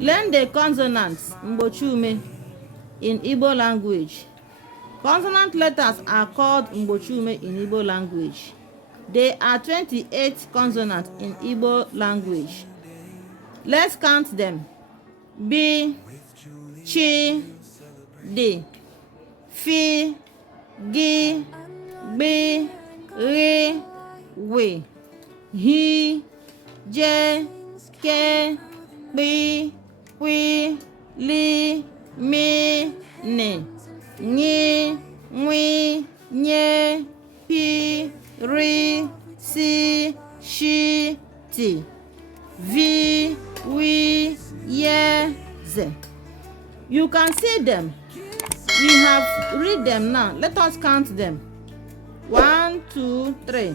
Learn the consonants Mgbochiume in Igbo language. Consonant letters are called Mgbochiume in Igbo language. There are 28 consonants in Igbo language. Let's count them. B, chi, d, fi, gi, gbi, ri, wi, hi, je, ke, pi, wi, li, mi, ni, nyi, nwi, nye, pi, ri, si, shi, ti, vi, wi, ye, ze. You can see them. We have read them now. Let us count them. 1, 2, 3,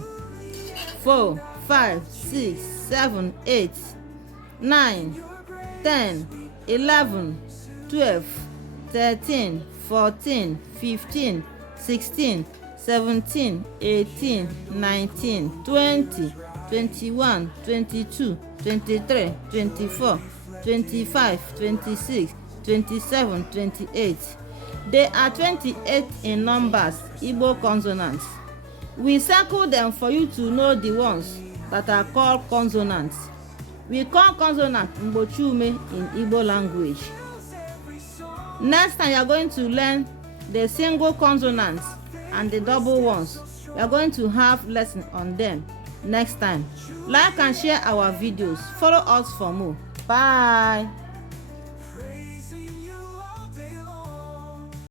4, 5, 6, 7, 8, 9, 10, 11, 12, 13, 14, 15, 16, 17, 18, 19, 20, 21, 22, 23, 24, 25, 26, 27, 28. There are 28 in numbers, Igbo consonants. We circle them for you to know the ones that are called consonants. We call consonants Mgbochiume in Igbo language. Next time you are going to learn the single consonants and the double ones. We are going to have lesson on them next time. Like and share our videos. Follow us for more. Bye.